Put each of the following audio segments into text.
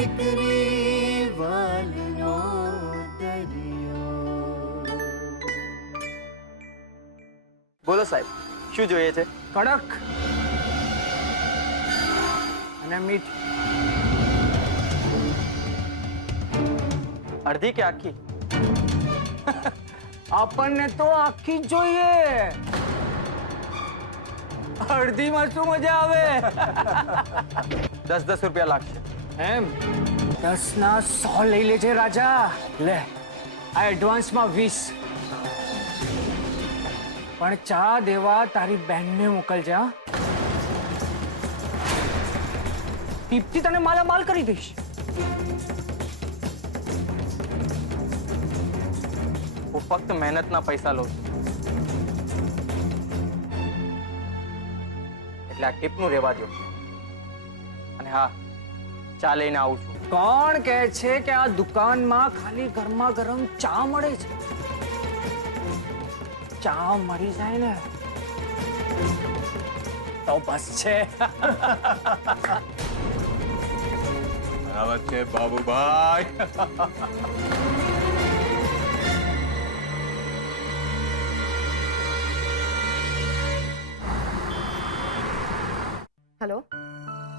દીકરી વાલનો દરિયો. બોલો સાહેબ, શું જોઈએ છે? કડક અને મીઠી. અડધી કે આખી? આપણને તો આખી જ જોઈએ. અડધીમાં શું મજા આવે? 10 રૂપિયા લાગશે. એમ 10 ના 100 લઈ લેજે રાજા. લે આ એડવાન્સમાં 20. પણ ચા દેવા તારી બહેનને મોકલજે. હા, ટીપથી તને માલામાલ કરી દઈશ. હું ફક્ત મહેનતના પૈસા લઉં છું, એટલે આ ટીપનું રહેવા દો. અને હા, ચા લઈને આવું છું. કોણ કહે છે કે આ દુકાનમાં ખાલી ગરમા ગરમ ચા મળે છે? ચા મળી જાય ને તો બસ છે. બરાબર છે બાબુભાઈ. હેલો,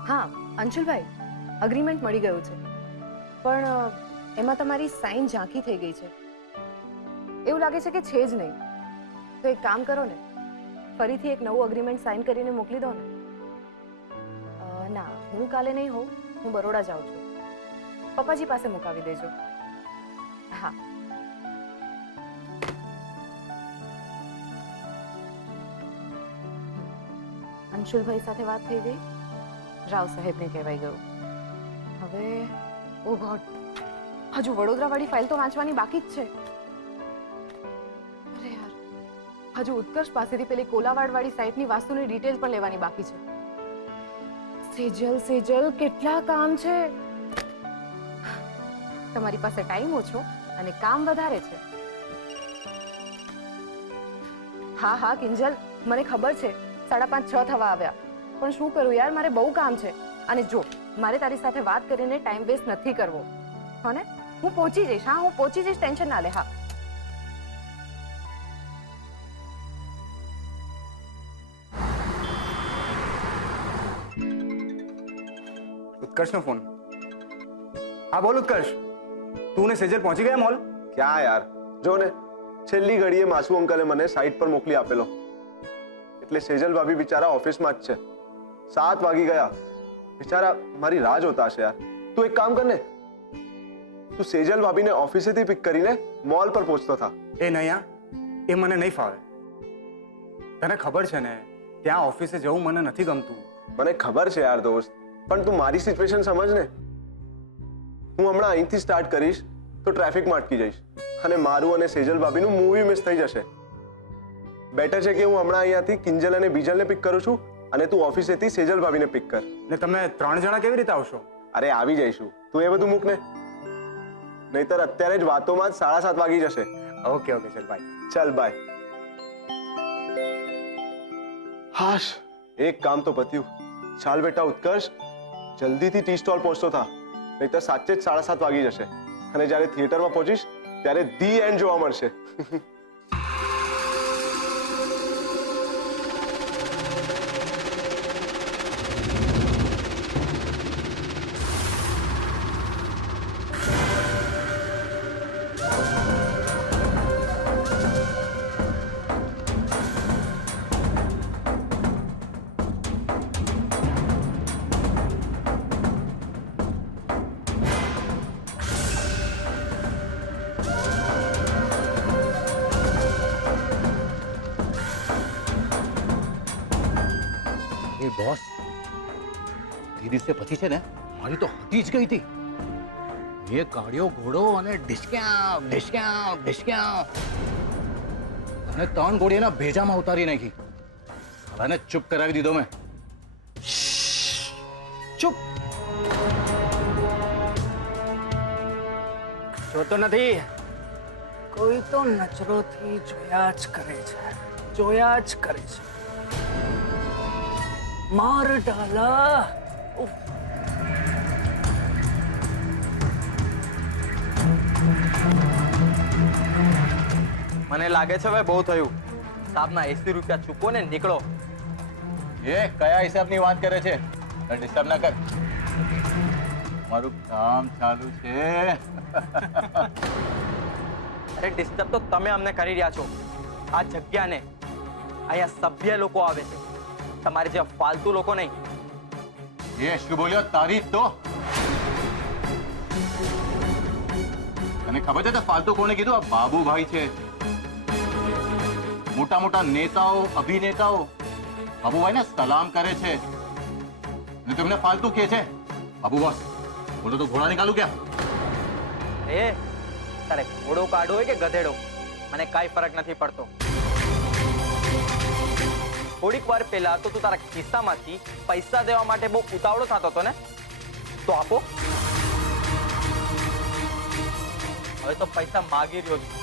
હા અંશુલભાઈ, અગ્રીમેન્ટ મળી ગયું છે, પણ એમાં તમારી સાઇન ઝાંખી થઈ ગઈ છે. એવું લાગે છે કે છે જ નહીં. તો એક કામ કરો ને, ફરીથી એક નવું અગ્રીમેન્ટ સાઇન કરીને મોકલી દો ને. ના, હું કાલે નહીં હોઉં, હું બરોડા જાઉં છું. પપ્પાજી પાસે મુકાવી દેજો. હા. અંશુલભાઈ સાથે વાત થઈ ગઈ. રાવ સાહેબને કહેવાઈ ગયું. હવે ઓ ગોડ, હજુ વડોદરાવાળી ફાઇલ તો વાંચવાની બાકી જ છે. અરે યાર, હજુ ઉત્કર્ષ પાસેથી પેલી કોલાવાડવાળી સાઇટની વાસ્તુની ડિટેલ પણ લેવાની બાકી છે. સેજલ કેટલા કામ છે. તમારી પાસે ટાઈમ ઓછો અને કામ વધારે છે. હા હા કિંજલ, મને ખબર છે 5:30-6 થવા આવ્યા, પણ શું કરું યાર, મારે બહુ કામ છે. અને જો મારે તારી સાથે વાત કરીને ટાઈમ વેસ્ટ નથી કરવો. હા ને, હું પહોંચી જઈશ. હા, હું પહોંચી જઈશ, ટેન્શન ના લે. હા. ઉત્કર્ષનો ફોન. હા બોલ ઉત્કર્ષ, તું ને સેજલ પહોંચી ગયા મોલ? ક્યાં યાર, જો ને છેલ્લી ઘડીએ માસુ અંકલે મને સાઈટ પર મોકલી આપેલો, એટલે સેજલ ભાભી બિચારા ઓફિસમાં જ છે. 7 વાગી ગયા. બિચારા મારી રાહ જોતા હશે યાર. તું એક કામ કર ને, તું સેજલ ભાભીને ઓફિસેથી પિક કરીને મોલ પર પહોંચતો થા. એ નહીં, એ મને નહીં ફાવે. તને ખબર છે ને, ત્યાં ઓફિસે જવું મને નથી ગમતું. મને ખબર છે યાર દોસ્ત, પણ તું મારી સિચ્યુએશન સમજ ને. હું હમણાં અહીંથી સ્ટાર્ટ કરીશ તો ટ્રાફિકમાં અટકી જઈશ અને મારું અને સેજલ ભાભીનું મૂવી મિસ થઈ જશે. બેટર છે કે હું હમણાં અહીંયાથી કિંજલ અને બીજલને પિક કરું છું અને તું ઓફિસેથી સેજલ ભાભીને પિક કર. ને તમે 3 જણા કેવી રીતે આવશો? અરે આવી જઈશું, તું એ બધું મૂક ને, નહીતર અત્યારે જ વાતોમાં જ 7:30 વાગી જશે. ઓકે ઓકે, ચલ બાય. ચાલ બાય. હાશ, એક કામ તો પત્યું. ચાલ બેટા ઉત્કર્ષ, જલ્દીથી ટી સ્ટોલ પહોંચતો થા, નહીતર સાચે જ 7:30 વાગી જશે અને જ્યારે થિયેટરમાં પહોંચીશ ત્યારે ધી એન્ડ જોવા મળશે. બોસ, તે દિવસે પછી છે ને મારી તો હટી જ ગઈ હતી. મેં કાઢ્યો ઘોડો અને ડિસ્ક્યાવ ડિસ્ક્યાવ ડિસ્ક્યાવ અને 3 ગોળી એના ભેજામાં ઉતારી નાખી. સાલાને ચૂપ કરાવી દીધો મેં. ચૂપ. જોતો નથી, કોઈ તો નજરોથી જોયા જ કરે છે, જોયા જ કરે છે. માર ડાલા. મને લાગે છે હવે બહુ થયું. સાહેબના 80 રૂપિયા ચૂકો ને નીકળો. એ કયા હિસાબની વાત કરે છે? ડિસ્ટર્બ ના કર, મારું કામ ચાલુ છે. અરે ડિસ્ટર્બ તો તમે અમને કરી રહ્યા છો. આ જગ્યાને અહીંયા સભ્ય લોકો આવે છે, તમારે જે ફાલતુ લોકો નહીં. એ શું બોલ્યો? તારી તો તને ખબર છે તો ફાલતુ કોને કીધું? આ બાબુભાઈ છે. મોટા મોટા નેતાઓ, અભિનેતાઓ બાબુભાઈને સલામ કરે છે અને તેમને ફાલતુ કહે છે. બાબુ બોસ બોલો તો ઘોડા નીકાળું ક્યાં? એ તારે ઘોડો કાઢો હોય કે ગધેડો, મને કાંઈ ફરક નથી પડતો. થોડીક વાર પહેલા તો તું તારા ખિસ્સામાંથી પૈસા દેવા માટે બહુ ઉતાવળો થતો હતો ને, તો આપો. હવે તો પૈસા માગી રહ્યો છું,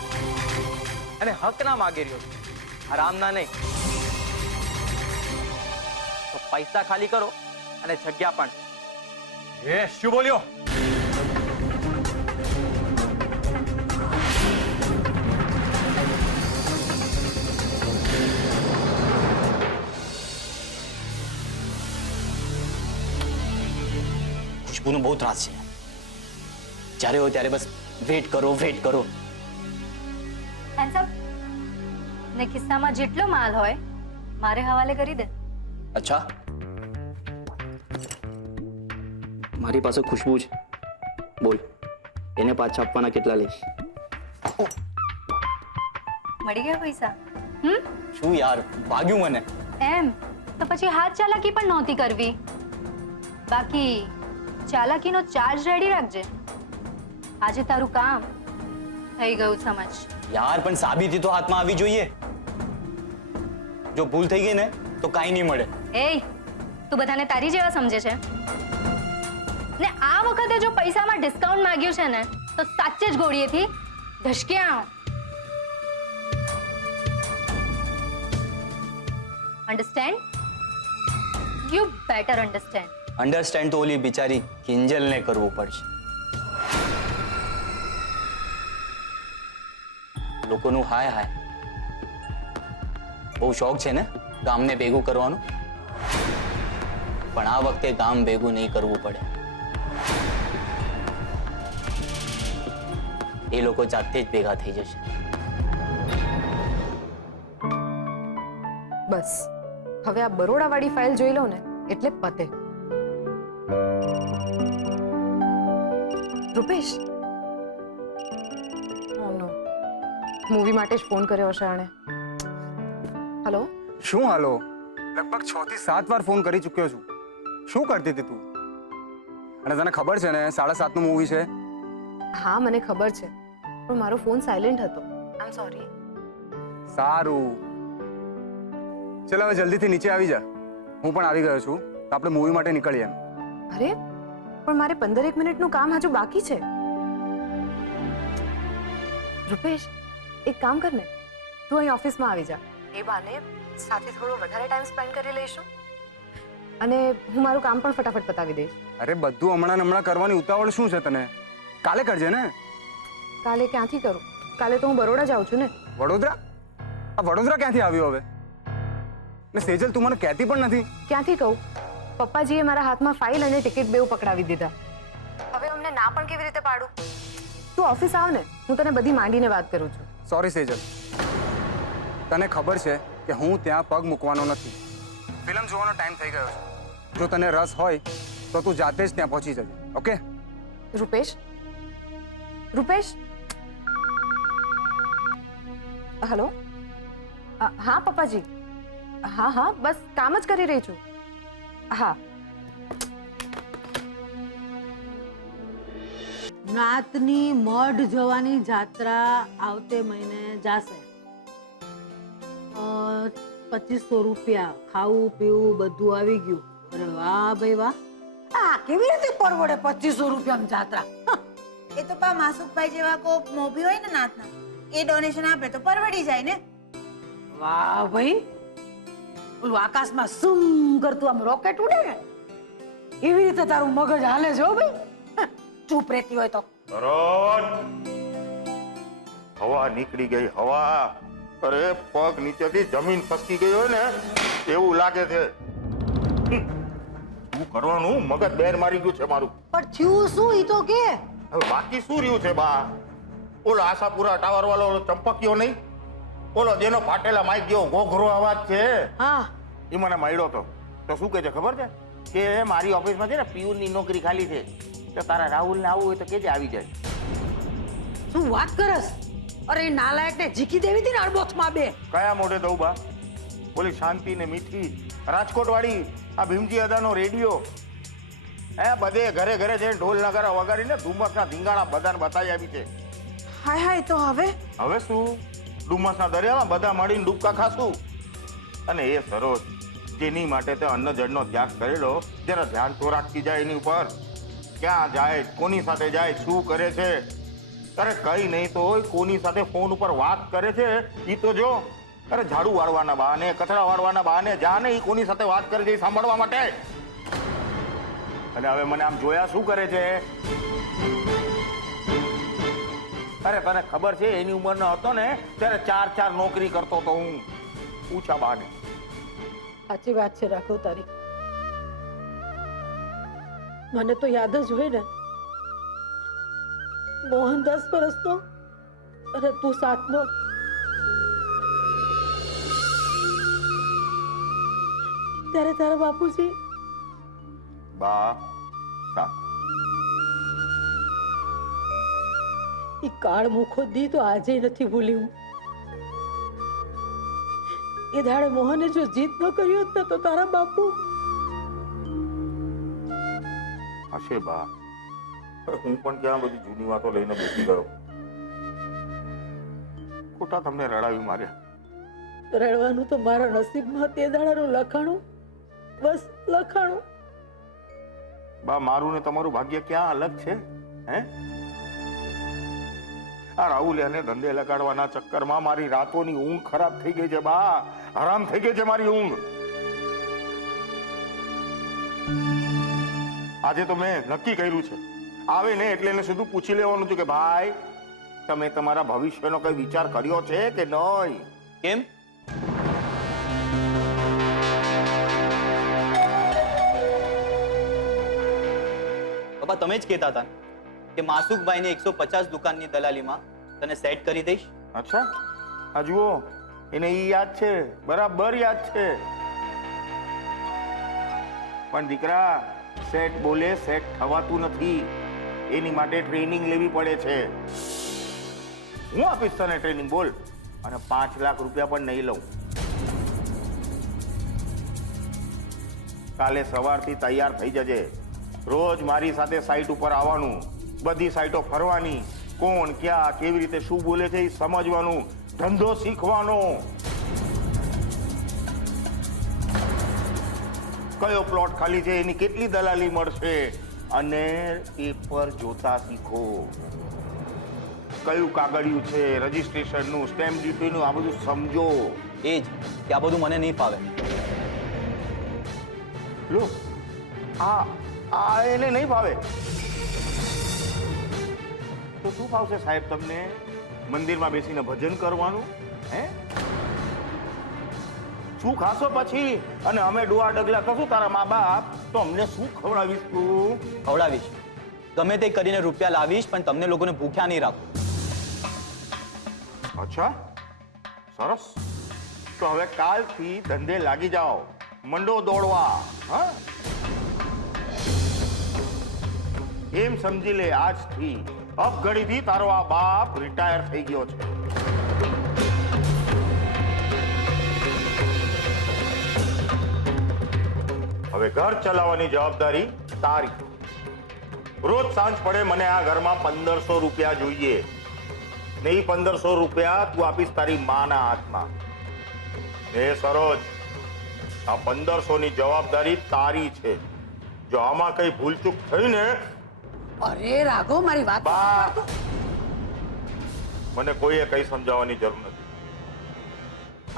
અને હક ના માગી રહ્યો છું, આરામના નહીં. તો પૈસા ખાલી કરો અને જગ્યા પણ. એ શું બોલ્યો? ખુશ્બુનો બહુ ત્રાસ છે. જ્યારે હોય ત્યારે બસ વેટ કરો. હેન્ડસમ ને ખિસ્સામાં જેટલો માલ હોય મારે હવાલે કરી દે. અચ્છા, મારી પાસે ખુશ્બુ છે. બોલ, એને પાછા આપવાના કેટલા લઈશ? મળી ગયા પૈસા? શું યાર, ભાગ્યું મને. એમ તો પછી હાથ ચાલાકી પણ નહોતી કરવી. બાકી ચાલાકીનો ચાર્જ રેડી રાખજે. આજે તારું કામ થઈ ગયું સમજ. યાર પણ સાબિતી તો હાથમાં આવી જોઈએ. જો ભૂલ થઈ ગઈ ને તો કાંઈ નહીં મળે. એય, તું બધાને તારી જેવા સમજે છે ને? આ વખતે જો પૈસામાં ડિસ્કાઉન્ટ માંગ્યું છે ને તો સાચે જ ગોળીએથી ધસક્યા. Understand? You better understand. Understand તો ઓલી બિચારી કિંજલને કરવું પડશે. લોકોનું હાય હાય બહુ શોખ છે ને ગામને ભેગું કરવાનું, પણ આ વખતે ગામ ભેગું નહીં કરવું પડે. એ લોકો જાતે જ ભેગા થઈ જશે. બસ હવે આ બરોડાવાળી ફાઇલ જોઈ લો ને એટલે પતે. રૂપેશ, ઓ નો, મૂવી માટે જ ફોન કર્યો હશે આણે. હેલો, શું હાલો? લગભગ 6 થી 7 વાર ફોન કરી ચૂક્યો છું. શું કરતી હતી તું? અને તને ખબર છે ને 7:30 નું મૂવી છે? હા મને ખબર છે, પણ મારો ફોન સાયલેન્ટ હતો. આઈ એમ સોરી. સારું, ચલ હવે જલ્દીથી નીચે આવી જા. હું પણ આવી ગયો છું, તો આપણે મૂવી માટે નીકળીએ એમ. અરે પણ મારે 15 મિનિટનું કામ હજુ બાકી છે. રૂપેશ, એક કામ કર ને, તું અહીં ઓફિસમાં આવી જા. એ બહાને સાથે થોડો વધારે ટાઈમ સ્પેન્ડ કરી લઈશું અને હું મારું કામ પણ ફટાફટ પતાવી દઈશ. અરે બધું હમણાં કરવાની ઉતાવળ શું છે તને? કાલે કરજે ને. કાલે ક્યાંથી કરું? કાલે તો હું બરોડા જાઉં છું ને. વડોદરા? આ વડોદરા ક્યાંથી આવ્યો હવે? ને સેજલ, તું મને કહેતી પણ નથી. ક્યાંથી કહું? પપ્પાજીએ મારા હાથમાં ફાઇલ અને ટિકિટ બેઉ પકડાવી દીધા. હવે અમને ના પણ કેવી રીતે પાડું? તું ઓફિસ આવ ને, હું તને બધી માંડીને વાત કરું છું. સોરી સેજલ, તને ખબર છે કે હું ત્યાં પગ મૂકવાનો નથી. ફિલ્મ જોવાનો ટાઈમ થઈ ગયો છે. જો તને રસ હોય તો તું જાતે જ ત્યાં પહોંચી જજે. ઓકે? રૂપેશ, રૂપેશ, હેલો. હા પપ્પાજી, હા બસ કામ જ કરી રહી છું. હા. નાતની મઢ જવાની જાત્રા આવતે મહિને જાશે. 2500 રૂપિયા, ખાવું પીવું બધું આવી ગયું. અરે વાહ ભાઈ વાહ. આ કેવી રીતે પરવડે 2500 રૂપિયામાં જાત્રા? એ તો પા માસુકભાઈ જેવા કોક મોભી હોય ને નાતના, એ ડોનેશન આપે તો પરવડી જાય ને. વાહ ભાઈ, ઓલું આકાશમાં સુમ કરતું આમ રોકેટ ઉડે ને એવી રીતે તારું મગજ હાલે છે હો ભાઈ. ચૂપ રહેતી હોય તો. હવા નીકળી ગઈ હવા. અરે પગ નીચેથી જમીન ખસકી ગઈ હોય ને એવું લાગે છે. શું કરવાનું? મગજ બેર મારી ગયું છે મારું. પણ થયું શું ઈ તો કે હવે બાકી શું રહ્યું છે બા? ઓલો આશાપુરા ટાવર વાળો ઓલો ચંપકિયો નહીં, ઓલો જેનો ફાટેલા માઇક જેવો ઘોઘરો અવાજ છે, હા એ મને મળ્યો તો શું કહે છે ખબર છે? કે મારી ઓફિસમાં છે ને પિયુનની નોકરી ખાલી છે, તો તારા રાહુલને આવવું હોય તો કેજે આવી જાય. શું વાત કરસ? અરે એ નાલાયકને ઝીકી દેવી હતી ને અડબોથમાં બે. કયા મોઢે દઉં બા? ઓલી શાંતિ ને મીઠી રાજકોટ વાળી આ ભીમજી અદાનો રેડિયો, બધે ઘરે ઘરે જઈને ઢોલ નગારા વગાડીને ધુમ્મસના ધીંગાણા બધાને બતાવી આપી છે. હાય હાય તો હવે શું ડુમસના દરિયામાં બધા મળીને ડૂબકા ખાશું. અને એ સરોજ જેની માટે તે અન્ન જળનો ત્યાગ કરેલો, જરા ધ્યાન તો રાખતી જાય એની ઉપર. ક્યાં જાય, કોની સાથે જાય, શું કરે છે? અરે કઈ નહીં તો કોની સાથે ફોન ઉપર વાત કરે છે એ તો જો. અરે ઝાડુ વાળવાના બહાને, કચરા વાળવાના બહાને જા ને, એ કોની સાથે વાત કરે છે એ સાંભળવા માટે. અને હવે મને આમ જોયા શું કરે છે? અરે તને ખબર છે એની ઉંમરનો હતો ને ત્યારે 4 નોકરી કરતો તો હું. પૂછા બાને. સાચી વાત છે રાખો તારી. મને તો યાદ જ હોય ને, મોહન 10 વર્ષનો અને તું 7નો. ત્યારે તારા બાપુજી બા ઈ કાળ મુખો દી તો આજે નથી ભૂલી હું. એ દાડે મોહને જો જીત ન કર્યો હોત ને તો તારા બાપુ. હશે બા, હું પણ ક્યાં બધી જૂની વાતો લઈને બેસી ગયો. ખોટા તમને રડાવી માર્યા. રડવાનું તો મારા નસીબમાં તે દાડાનું લખાણું, બસ લખાણું. બા મારું ને તમારું ભાગ્ય ક્યાં અલગ છે? હે આ રાહુલ એને ધંધે લગાડવાના ચક્કરમાં મારી રાતોની ઊંઘ ખરાબ થઈ ગઈ છે બા. હરામ થઈ ગઈ છે મારી ઊંઘ. આજે તો મેં નક્કી કર્યું છે, આવે ને એટલે એને સીધું પૂછી લેવાનું છે કે ભાઈ તમે તમારા ભવિષ્યનો કઈ વિચાર કર્યો છે કે નહીં? કેમ? પપ્પા તમે જ કહેતા હતા કે માસુકભાઈની 150 દુકાનની દલાલીમાં તને સેટ કરી દઈશ. અચ્છા, આ જુઓ એને ઈ યાદ છે, બરાબર યાદ છે. પણ દીકરા સેટ બોલે સેટ થવાતું નથી, એની માટે ટ્રેનિંગ લેવી પડે છે. હું આપીશ તને ટ્રેનિંગ, બોલ. અને 5 લાખ રૂપિયા પણ નહીં લઉં. કાલે સવારથી તૈયાર થઈ જજે. રોજ મારી સાથે સાઈટ ઉપર આવવાનું, બધી સાઈટો ફરવાની, કોણ ક્યાં કેવી રીતે શું બોલે છે એ સમજવાનું, ધંધો શીખવાનો. કયો પ્લોટ ખાલી છે, એની કેટલી દલાલી મળશે, અને પેપર જોતા શીખો. કયું કાગળિયું છે, રજીસ્ટ્રેશનનું, સ્ટેમ્પ ડ્યુટીનું, આ બધું સમજો. એ જ કે આ બધું મને નહીં ફાવે. લો આ એને નહીં ભાવે તો શું ભાવશે સાહેબ તમને? મંદિરમાં બેસીને ભજન કરવાનું? હે શું ખાશો પછી? અને અમે ડોહા ડગલા થશું તારા મા બાપ તો અમને શું ખવડાવીશ તું? ખવડાવીશ, ગમે તે કરીને રૂપિયા લાવીશ, પણ તમને લોકોને ભૂખ્યા નહીં રાખું. અચ્છા, સરસ. તો હવે કાલથી ધંધે લાગી જાઓ, મંડો દોડવા. હા, એમ સમજી લે આજથી અપઘડીથી તારો આ બાપ રિટાયર થઈ ગયો છે. હવે ઘર ચલાવવાની જવાબદારી તારી. રોજ સાંજ પડે મને આ ઘરમાં 1500 રૂપિયા જોઈએ ને એ 1500 રૂપિયા તું આપીશ તારી માના હાથમાં. એ સરોજ, આ 1500 ની જવાબદારી તારી છે. જો આમાં કઈ ભૂલચૂક થઈ ને. અરે રાઘવ મારી વાત બા, મને કોઈએ કઈ સમજાવવાની જરૂર નથી.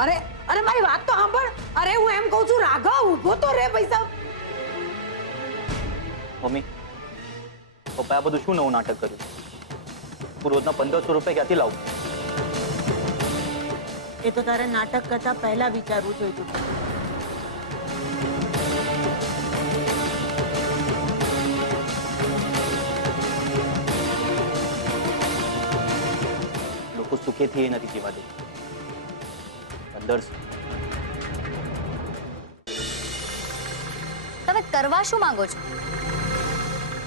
અરે અરે મારી વાત તો સાંભળ. અરે હું એમ કહું છું રાઘવ ઊભો તો રે પૈસા. મમ્મી પપ્પાએ આ બધું શું નવું નાટક કર્યું? હું રોજના 1500 રૂપિયા ક્યાંથી લાવું? એ તો તારે નાટક કરતા પહેલા વિચારવું જોઈતું હતું. લોકો સુખેથી એ નથી જીવા દે અંદર તમે કરવા શું માંગો છો?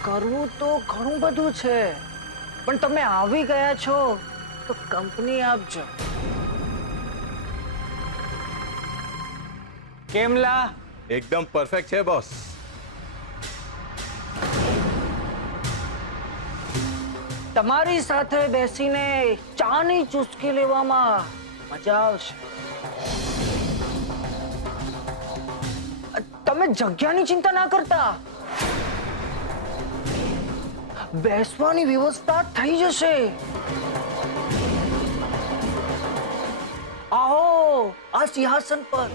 કરવું તો ઘણું બધું છે, પણ તમે આવી ગયા છો તો કંપની આપજો. કેમલા એકદમ પરફેક્ટ છે બોસ. તમારી સાથે બેસીને ચાની ચુસ્કી લેવામાં મજા આવશે. તમે જગ્યાની ચિંતા ના કરતા, બેસવાની વ્યવસ્થા થઈ જશે. આવો આ સિંહાસન પર.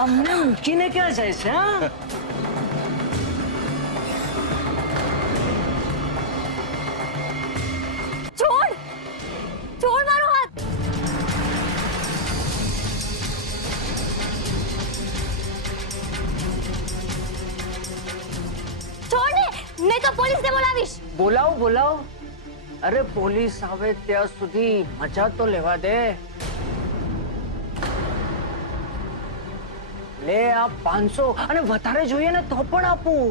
અમને મૂકીને ક્યાં જાય છે? હા, છોડ છોડ મારો હાથ. છોડ ને, નહીં તો પોલીસને બોલાવીશ. બોલાવો બોલાવો. અરે પોલીસ આવે ત્યાં સુધી મજા તો લેવા દે. લે આ 500 અને વધારે જોઈએ ને તો પણ આપું.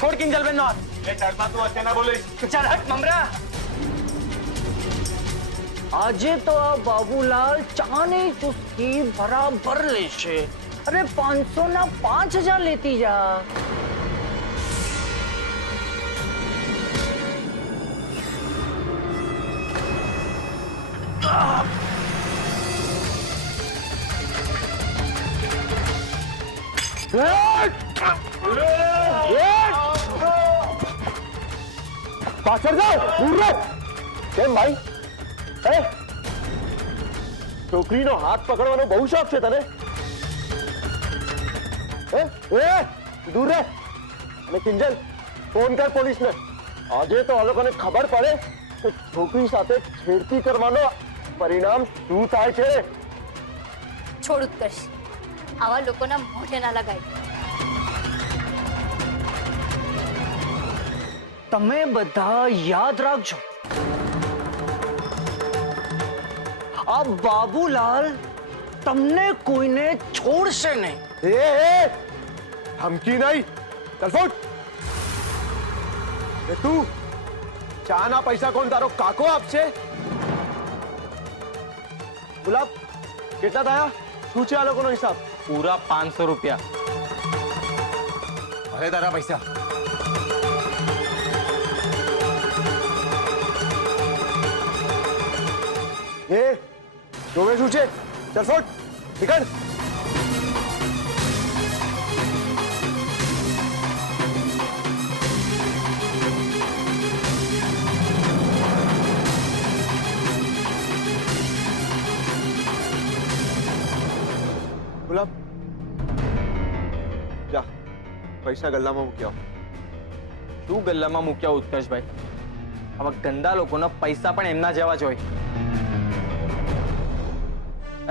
છોડ કિંજલબેન નો હાથ. એ ચડમાં તું અત્યારે ના બોલીશ. ચાલ હટ મમરા. આજે તો આ બાબુલાલ ચાની ચુસ્કી બરાબર લેશે. અરે 500 ના 5000 લેતી જા. પાછળ જાઓ. દૂર રહો. કેમ ભાઈ? છોકરીનો હાથ પકડવાનો બહુ શોખ છે તને? દૂર રહે. અને કિંજલ, ફોન કર પોલીસને. આજે તો આ લોકોને ખબર પડે કે છોકરી સાથે છેડતી કરવાનો પરિણામ શું થાય છે. છોડ ઉત્કર્ષ, આવા લોકોના મોઢે ના લગાય. તમે બધા યાદ રાખજો, આ બાબુલાલ તમને કોઈને છોડશે નહીં. ધમકી નહીં. ચાલ ફૂટ. તું ચા ના પૈસા કોણ તારો કાકો આપશે? ગુલાબ, કેટલા થયા? શું છે આ લોકોનો હિસાબ? પૂરા 500 રૂપિયા. ભલે તારા પૈસા. જોવે શું છે? ચાલ ફોટ. નીકળ. ગુલાબ, જા પૈસા ગલ્લામાં મૂકી આવ. શું ગલ્લામાં મૂક્યા ઉત્કર્ષભાઈ? આવા ગંદા લોકોના પૈસા પણ એમના જેવા જ હોય.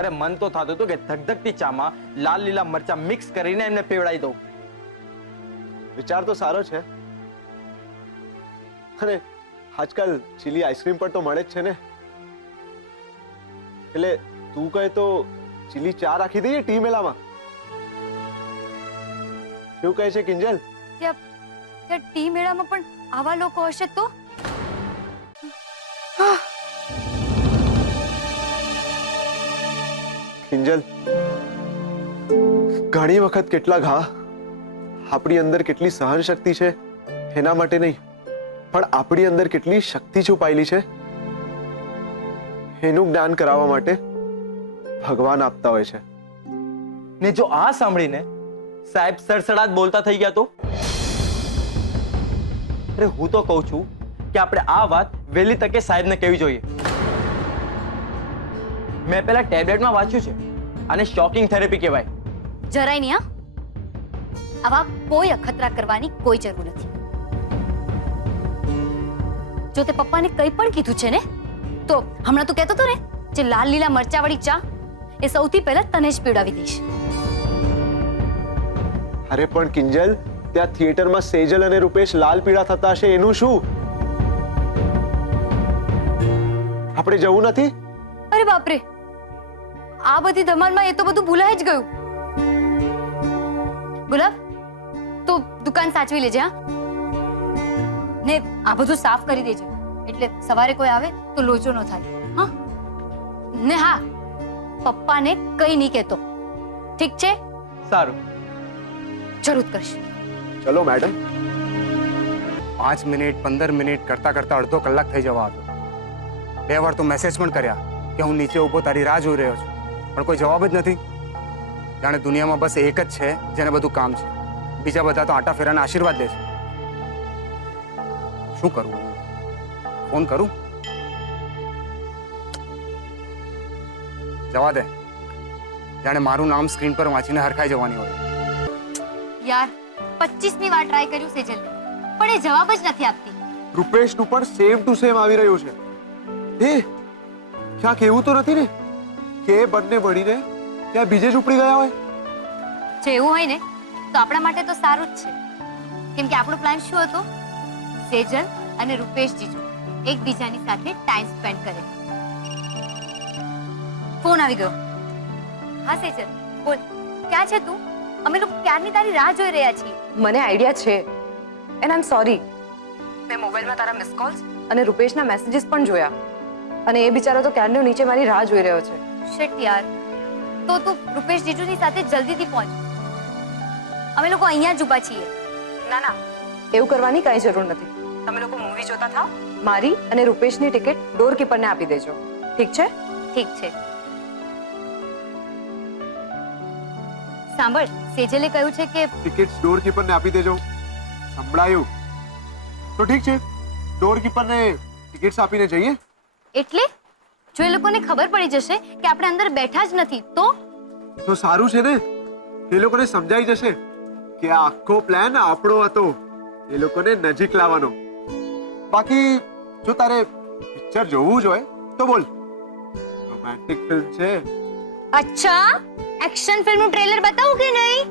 અરે મન તો થતું હતું કે ધગધગતી ચામાં લાલ લીલા મરચા મિક્સ કરીને એમને પીવડાવી દઉં. વિચાર તો સારો છે. અને આજકાલ ચીલી આઈસ્ક્રીમ પણ તો મળે જ છે ને. એટલે તું કહે તો ચીલી ચા રાખી દઈએ ટી મેલામાં. શું કહે છે કિંજલ? ત્યાં ટી મેળામાં પણ આવા લોકો હશે તો? કિંજલ, ઘણી વખત કેટલા ઘા આપણી અંદર કેટલી સહન શક્તિ છે એના માટે નહીં, પણ આપણી અંદર કેટલી શક્તિ છુપાયેલી છે એનું જ્ઞાન કરાવવા માટે ભગવાન આપતા હોય છે. ને જો આ સાંભળીને સાહેબ સડસડાટ બોલતા થઈ ગયા તો અરે હું તો કહું છું કે આપણે આ વાત વહેલી તકે સાહેબને કહેવી જોઈએ. મેં પહેલા ટેબ્લેટમાં વાંચ્યું છે આને શોકિંગ થેરેપી કહેવાય. જરાય નહીં હા. આવા કોઈ અખતરા કરવાની કોઈ જરૂર નથી. જો તે પપ્પાને કંઈ પણ કીધું છે ને તો હમણાં તું કહેતો હતો ને જે લાલ લીલા મરચાવાળી ચા એ સૌથી પહેલા તને જ પીવડાવી દઈશ. અરે પણ કિંજલ, ત્યાં થિયેટરમાં સેજલ અને રૂપેશ લાલ પીળા થતા હશે એનું શું? આપણે જવું નથી? અરે બાપરે, આ બધી ધમાલમાં એ તો બધું ભૂલાઈ જ ગયું. ગુલાબ, તું દુકાન સાચવી લેજે હા, ને આ બધું સાફ કરી દેજે એટલે સવારે કોઈ આવે તો લોચો ન થાય. હા ને હા, પપ્પાને કઈ નહીં કહેતો, ઠીક છે? સારું, જરૂર કરીશ. ચલો મેડમ. 5 મિનિટ 15 મિનિટ કરતા કરતા અડધો કલાક થઈ જવા હતો. 2 વાર તો મેસેજ પણ કર્યા કે હું નીચે ઊભો તારી રાહ જોઈ રહ્યો છું, પણ કોઈ જવાબ જ નથી. જાણે દુનિયામાં બસ એક જ છે જેને બધું કામ છે, બીજા બધા તો આટા ફેરાના આશીર્વાદ દે છે. શું કરવું? ફોન કરું? જવા દે, જાણે મારું નામ સ્ક્રીન પર વાંચીને હરખાઈ જવાની હોય. યાર 25મી વાર ટ્રાય કર્યું સેજલ, પણ એ જવાબ જ નથી આપતી. રૂપેશનું પણ સેમ ટુ સેમ આવી રહ્યું છે. એ ક્યાંક એવું તો નથી ને કે એ બંને મળીને ત્યાં બીજે જ ઉપડી ગયા હોય? જો એવું હોય ને તો આપણા માટે તો સારું જ છે, કેમ કે આપણો પ્લાન શું હતો? સેજલ અને રૂપેશ જીજુ એકબીજાની સાથે ટાઈમ સ્પેન્ડ કરે. ફોન આવી ગયો. હા સેજલ બોલ, ક્યાં છે તું? અમે લોકો ક્યારની તારી રાહ જોઈ રહ્યા છીએ. મને આઈડિયા છે એન્ડ આઈ એમ સોરી. મેં મોબાઈલમાં તારા મિસ કોલ્સ અને રૂપેશના મેસેજીસ પણ જોયા અને એ બિચારો તો ક્યારનો નીચે મારી રાહ જોઈ રહ્યો છે. શિટ યાર, તો તું રૂપેશ જીજુની સાથે જલ્દીથી પહોંચ. અમે લોકો અહીંયા જ ઊભા છીએ. ના ના, એવું કરવાની કાંઈ જરૂર નથી. તમે લોકો મૂવી જોતા થાઓ, મારી અને રૂપેશની ટિકિટ ડોર કીપરને આપી દેજો. ઠીક છે? ઠીક છે. સાંભળ, સેજલે કહ્યું છે કે ટિકિટ્સ ડોર કીપરને આપી દેજો. સંભળાયું તો ઠીક છે, ડોર કીપરને ટિકિટ્સ આપીને જઈએ. એટલે જો એ લોકોને ખબર પડી જશે કે આપણે અંદર બેઠા જ નથી તો સારું છે ને, એ લોકોને સમજાઈ જશે કે આ આખો પ્લાન આપણો હતો, એ લોકોને નજીક લાવવાનો. બાકી જો તારે પિક્ચર જોવું જ હોય તો બોલ, રોમેન્ટિક ફિલ્મ છે. અચ્છા, એક્શન ફિલ્મનું ટ્રેલર બતાવું કે નહીં?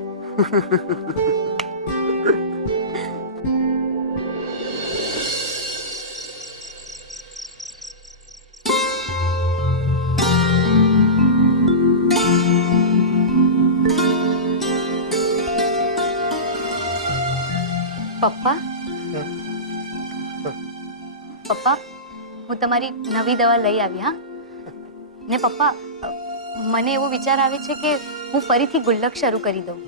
પપ્પા, પપ્પા, હું તમારી નવી દવા લઈ આવી. હા ને પપ્પા, મને એવો વિચાર આવે છે કે હું ફરીથી ગુલ્લક શરૂ કરી દઉં.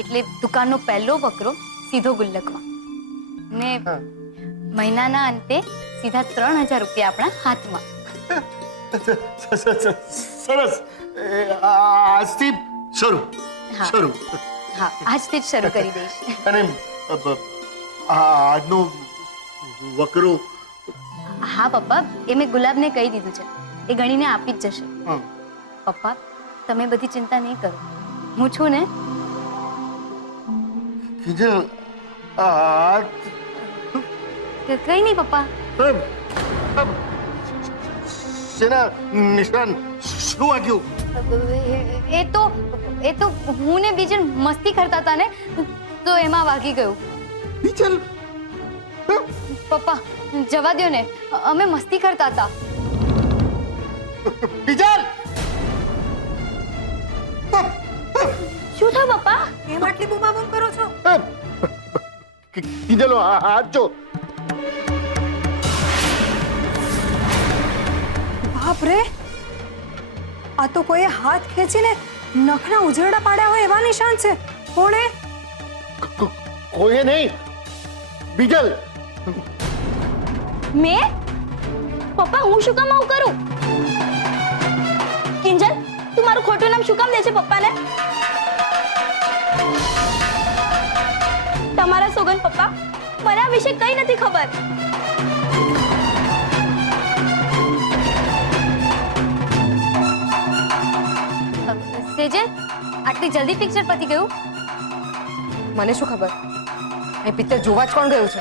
એટલે દુકાનનો પહેલો વકરો સીધો ગુલ્લકમાં ને મહિનાના અંતે સીધા 3000 રૂપિયા આપણા હાથમાં. સરસ. આજથી શરૂ. હા. શરૂ. હા, આજથી જ શરૂ કરી દઈશ. અને આજનો વકરો. હા પપ્પા, એ મેં ગુલાબને કહી દીધું છે, એ ગણીને આપી જ જશે. પપ્પા, તમે બધી ચિંતા નહીં કરો, હું છું ને. કીજલ, કઈ નહીં પપ્પા. શેના નિશાન? શું વાગ્યું? એ તો હું ને બીજલ મસ્તી કરતા હતા ને તો એમાં વાગી ગયું. બીજલ? પપ્પા જવા દ્યો ને, અમે મસ્તી કરતા હતા. બીજલ! શું થયું પપ્પા? કેમ આટલી બૂમાબૂમ કરો છો? કીજલ, હાથ જો. બાપ રે, આ તો કોઈએ હાથ ખેંચીને નખના ઉજરડા પાડ્યા હોય એવા નિશાન છે. કોણે? કોઈએ નહીં, બીજલ. મેં? પપ્પા, હું શું કામ આવું કરું? કિંજલ, તું મારું ખોટું નામ શું કામ દે છે પપ્પાને? તમારા સોગન પપ્પા, મને આ વિશે કંઈ નથી ખબર. સેજલ, આટલી જલ્દી પિક્ચર પતી ગયું? મને શું ખબર, એ પિક્ચર જોવા જ કોણ ગયું છે?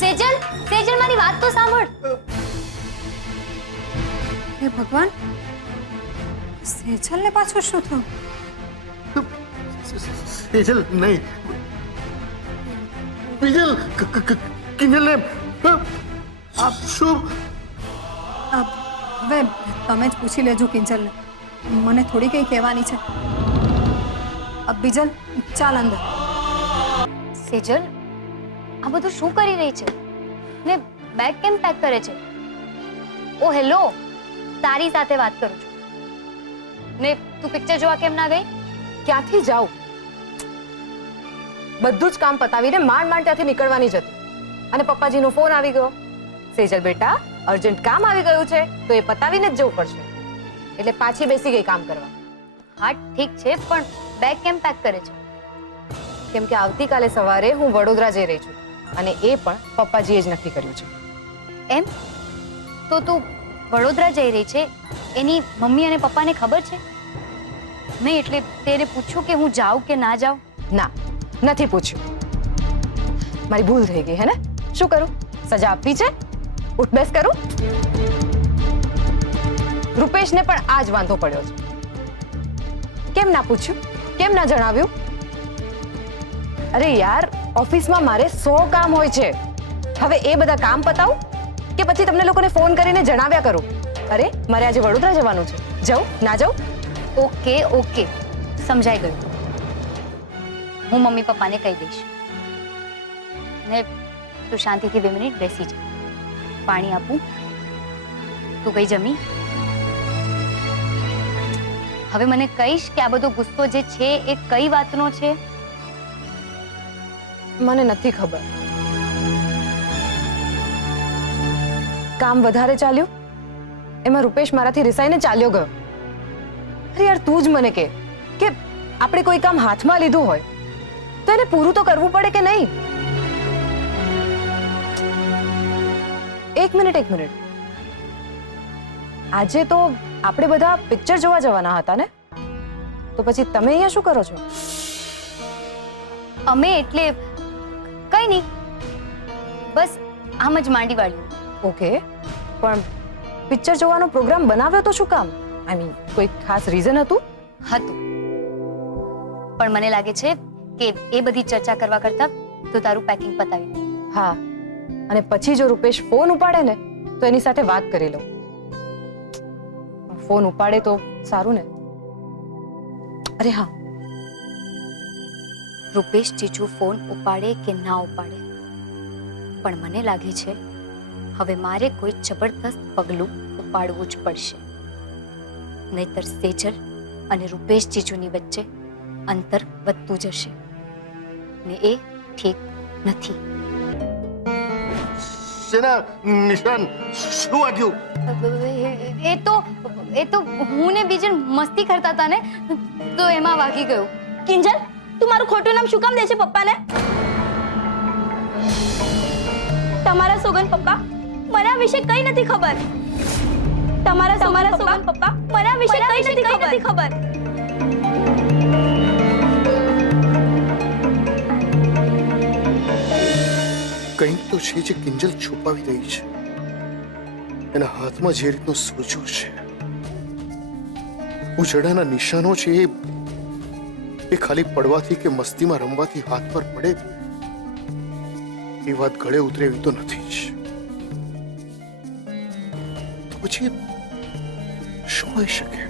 સેજલ, સેજલ મારી વાત તો સાંભળ. હે ભગવાન, સેજલને પાછું શું થયું? સેજલ નહીં, બીજલ કિંજલને આપ શું? હવે તમે જ પૂછી લેજો કિંજલને, મને થોડી કંઈ કહેવાની છે. બીજલ, ચાલ અંદર. સેજલ, આ બધું શું કરી રહી છે ને બેગ કેમ પેક કરે છે? ઓ હેલો, તારી સાથે વાત કરું છું. ને તું પિક્ચર જોવા કેમ ના ગઈ? ક્યાંથી જાઉં? બધું જ કામ પતાવીને માંડ માંડ ત્યાંથી નીકળવાની જ હતી, અને પપ્પાજીનો ફોન આવી ગયો. સેજલ બેટા, અર્જન્ટ કામ આવી ગયું છે તો એ પતાવીને જ જવું પડશે. એટલે પાછી બેસી ગઈ કામ કરવા. હા ઠીક છે, પણ બેગ કેમ પેક કરે છે? કેમ કે આવતીકાલે સવારે હું વડોદરા જઈ રહી છું, અને એ પણ પપ્પાજીએ જ નક્કી કર્યું છે. એમ? તો તું વડોદરા જઈ રહી છે એની મમ્મી અને પપ્પાને ખબર છે? નહીં એટલે તેને પૂછ્યું કે હું જાઉં કે ના જાઉં? ના, નથી પૂછ્યું. મારી ભૂલ થઈ ગઈ હે ને? શું કરું? સજા આપવી છે? ઉઠ બેસ કરું? રૂપેશને પણ આ જ વાંધો પડ્યો છે. કેમ ના પૂછ્યું? કેમ ના જણાવ્યું? અરે યાર, ઓફિસમાં મારે 100 કામ હોય છે. હવે એ બધા કામ પતાવું કે પછી તમને લોકોને ફોન કરીને જણાવ્યા કરું? અરે મારે આજે વડોદરા જવાનું છે. જાઉં ના જાઉં? ઓકે ઓકે, સમજાઈ ગયું. હું મમ્મી પપ્પાને કહી દઈશ. ને તું શાંતિથી 2 મિનિટ બેસી જા. પાણી આપું? તું કઈ જમી? હવે મને કહીશ કે આ બધો ગુસ્સો જે છે એ કઈ વાતનો છે? મને નથી ખબર. કામ વધારે ચાલ્યું, એમાં રૂપેશ મારાથી રિસાઈને ચાલ્યો ગયો. અરે યાર, તું જ મને કે આપણે કોઈ કામ હાથમાં લીધું હોય તો એને પૂરું તો કરવું પડે કે નહીં? એક મિનિટ. આજે તો આપણે બધા પિક્ચર જોવા જવાના હતા ને, તો પછી તમે અહીંયા શું કરો છો? અમે એટલે કઈ નહીં, બસ આમ જ માંડી વાળ્યું. ઓકે, પણ પિક્ચર જોવાનો પ્રોગ્રામ બનાવ્યો તો શું કામ? આઈ મીન, કોઈ ખાસ રીઝન હતું? હતું, પણ મને લાગે છે કે એ બધી ચર્ચા કરવા કરતા તો તારું પેકિંગ પતાવી દે. હા, અને પછી જો રૂપેશ ફોન ઉપાડે ને તો એની સાથે વાત કરી લઉં. ફોન ઉપાડે તો સારું ને? અરે હા, રૂપેશ ચીચુ ફોન ઉપાડે કે ના ઉપાડે, પણ મને લાગે છે હવે મારે કોઈ જબરદસ્ત પગલું ઉપાડવું જ પડશે, નહીતર સેજલ અને રૂપેશ ચીચુની વચ્ચે અંતર વધતું જશે ને એ ઠીક નથી. સેના નિશાન શું વાગ્યું? એ તો હું ને બીજલ મસ્તી કરતા હતા ને, તો એમાં વાગી ગયું. કિંજલ, તું મારું ખોટું નામ શું કામ દે છે પપ્પાને? તમારા સોગન પપ્પા, મને આ વિશે કંઈ નથી ખબર. તમારા સોગન પપ્પા, મને આ વિશે કંઈ નથી ખબર. કંઈક તો છે જે કિંજલ છુપાવી રહી છે. એના હાથમાં જે રીતનો સોજો છે, ઉજળાના નિશાનો છે, એ ખાલી પડવાથી કે મસ્તીમાં રમવાથી હાથ પર પડે એ વાત ગળે ઉતરે એવી તો નથી જ. તો પછી શું હોઈ શકે?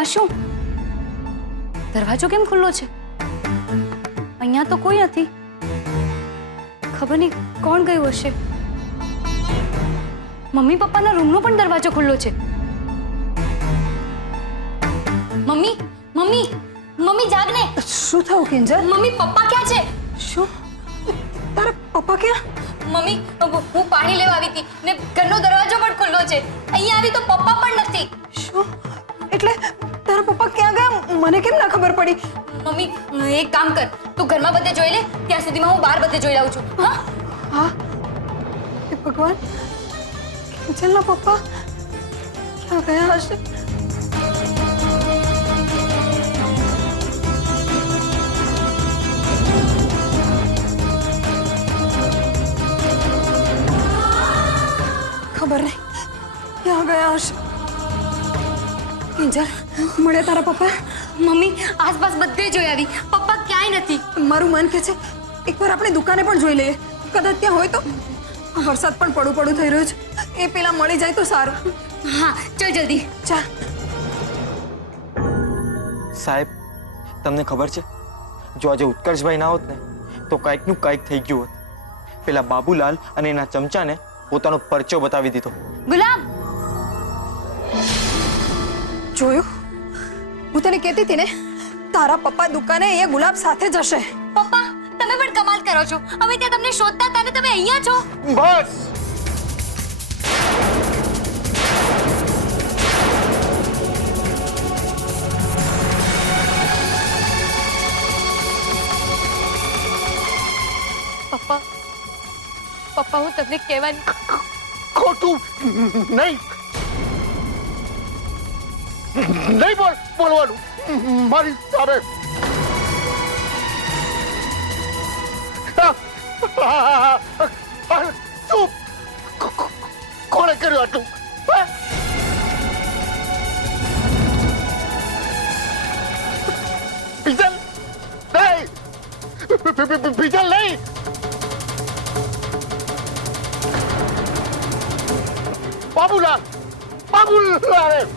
આ શું? દરવાજો કેમ ખુલ્લો છે? અહીંયા તો કોઈ નથી. ખબર નહીં કોણ ગયું હશે. મમ્મી પપ્પાના રૂમનો પણ દરવાજો ખુલ્લો છે. મમ્મી મમ્મી મમ્મી જાગ ને. શું થયું કિંજલ? મમ્મી પપ્પા ક્યાં છે? શું તારા પપ્પા ક્યાં? મમ્મી હું પાણી લેવા આવી હતી ને ઘરનો દરવાજો પણ ખુલ્લો છે. અહીંયા આવી તો પપ્પા પણ નથી. શું એટલે તારા પપ્પા ક્યાં ગયા? મને કેમ ના ખબર પડી? મમ્મી એક કામ કર, તું ઘરમાં બધે જોઈ લે, ત્યાં સુધીમાં હું બહાર બધે જોઈ લઉં છું. હા હા હે ભગવાન, કિંજલના પપ્પા ક્યાં ગયા હશે? ખબર નહીં ક્યાં ગયા હશે. કિંજલ મળે તારા પપ્પા? મમ્મી આસપાસ બધે જોઈ આવી, પપ્પા ક્યાંય નથી. મારું મન કે છે એકવાર આપણે દુકાને પણ જોઈ લઈએ, કદાચ ત્યાં હોય તો. વરસાદ પણ પડું થઈ રહ્યો છે, એ પેલા મળી જાય તો સારું. હા ચાલ જલ્દી. ચા. સાહેબ, તમને ખબર છે, જો આજે ઉત્કર્ષભાઈ ના હોત ને તો કાંઈકનું કાંઈક થઈ ગયું હોત. પેલા બાબુલાલ અને એના ચમચાને પોતાનો પરચો બતાવી દીધો. ગુલાબ, જોયું? હું તને કહેતી હતી ને, તારા પપ્પા દુકાને એ ગુલાબ સાથે જશે. પપ્પા તમે પણ કમાલ કરો છો. અમે ત્યાં તમને શોધતા હતા ને તમે અહીંયા છો. બસ પપ્પા પપ્પા હું તમને કહેવાની. ખોટું નહીં બોલવાનું મારી સામે. ચૂપ. કોણે કર્યું આટલું? બીજલ નહીં, બીજલ નહીં. બાબુલાલ, બાબુલાલ.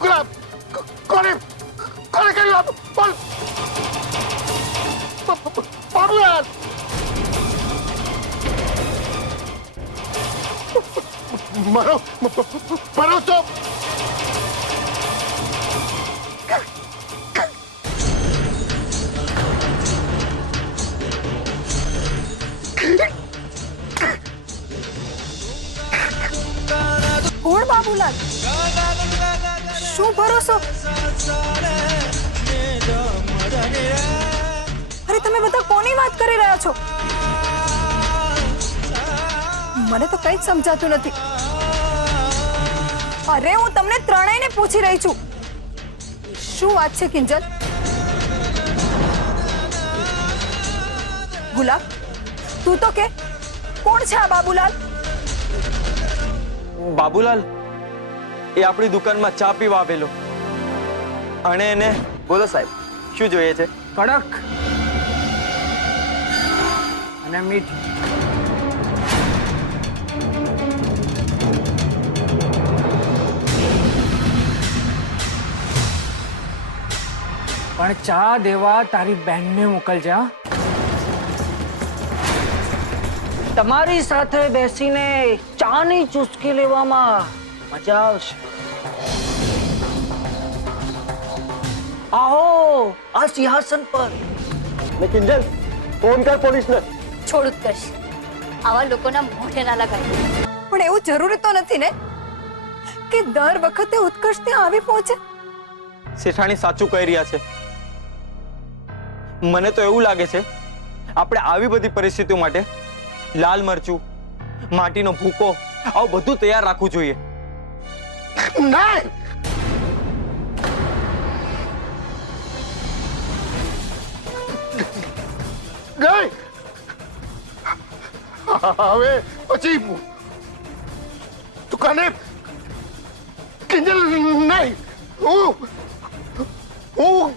ગુલાબ કોને કર્યું? બોલ. બાબુલાલ. મારો તો કોણ બાબુલાલ? શું ભરોસો? અરે તમે બધા કોની વાત કરી રહ્યા છો? મને તો કંઈ જ સમજાતું નથી. અરે હું તમને ત્રણેયને પૂછી રહી છું, શું વાત છે કિંજલ? ગુલાબ તું તો કે, કોણ છે આ બાબુલાલ? બાબુલાલ એ આપણી દુકાનમાં ચા પીવા આવેલો અને એને. બોલો સાહેબ, શું જોઈએ છે? કડક અને મીઠી. પણ ચા દેવા તારી બહેનને મોકલજે. હા, તમારી સાથે બેસીને ચાની ચુસ્કી લેવામાં મજા આવશે. આવો આ સિંહાસન પર. કિંજલ ફોન કર પોલીસને. છોડ ઉત્કર્ષ, આવા લોકોના મોઢે ના લગાય. પણ એવું જરૂરી તો નથી ને કે દર વખતે ઉત્કર્ષ ત્યાં આવી પહોંચે. શેઠાણી સાચું કહી રહ્યા છે. મને તો એવું લાગે છે આપણે આવી બધી પરિસ્થિતિઓ માટે લાલ મરચું, માટીનો ભૂકો, આવું બધું તૈયાર રાખવું જોઈએ. નહીં. નહીં. હવે પછી દુકાને કિંજલ નહીં. હું